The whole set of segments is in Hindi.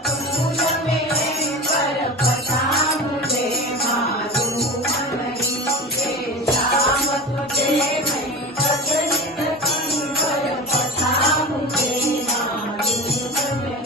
पूज में पर पता मुझे मालूम नहीं। ये शाम तुझे मैं कदली लगी पर पता मुझे मालूम नहीं।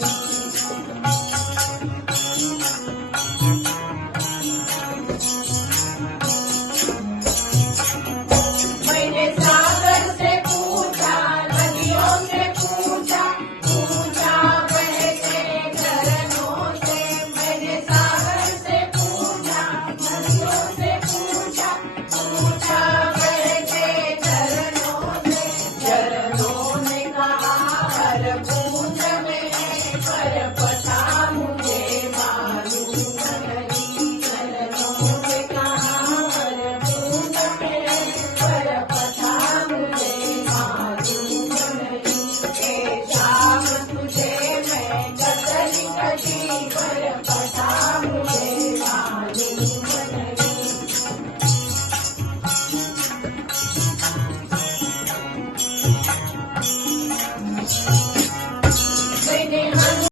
मैंने सागर से पूछा, नदियों से पूछा, पूछा बहते झरनों से। मैंने सागर से पूछा, नदियों से पूछा, पूछा बहते झरनों से। झरनों ने कहा हर बूंद में पर पता मुझे मालूम नहीं। झरनों ने कहा हर बूंद में पर पता मुझे मालूम नहीं। ये शाम तुझे मैं कदली कटी